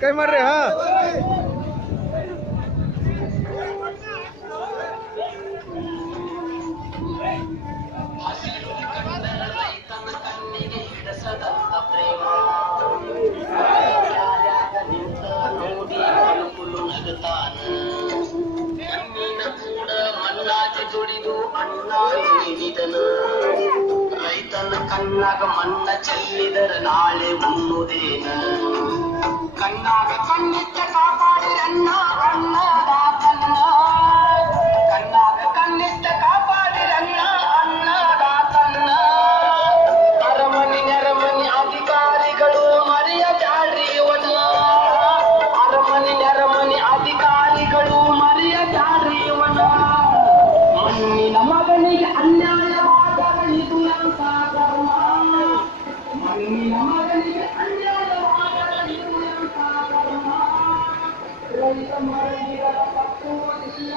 ಕೈ ಮಾಡ್ರಿ ಹಾ. ದುಡಿದು ಅಣ್ಣ ನೀಡಿದನು ರೈತನ ಕಣ್ಣಾಗ ಮಣ್ಣ ಚೆಲ್ಲಿದರ ನಾಳೆ ಉಣ್ಣುದೇನ ಕಣ್ಣಾಗ ಕಣ್ಣಿಟ್ಟ ಕಾಪಾಡಿ ಅಣ್ಣ ಅನ್ನದಾತನ್ನ ಕಣ್ಣಾಗ ಕಣ್ಣಿಟ್ಟ ಕಾಪಾಡಿ ಅಣ್ಣ ಅನ್ನದಾತನ್ನ ಅರಮನೆ ನೆರಮನೆ ಅಧಿಕಾರಿಗಳು ಮರೆಯಬ್ಯಾಡ್ರಿ ಇವನ ಅರಮನೆ ನೆರಮನೆ ಅಧಿಕಾರಿಗಳು ಮರೆಯಬ್ಯಾಡ್ರಿ ಇವನ ಮಣ್ಣಿನ ಮಗನಿಗೆ ಅನ್ಯಾಯವಾದರೆ ಇದು ಎಂತ ಕರ್ಮ ಮಣ್ಣಿನ ಮಗನಿಗೆ ಅನ್ಯಾಯವಾದರೆ ಇದು ಎಂತ ಕರ್ಮ ರೈತ ಮರಳಿಗಳ ತಪ್ಪುವುದಿಲ್ಲ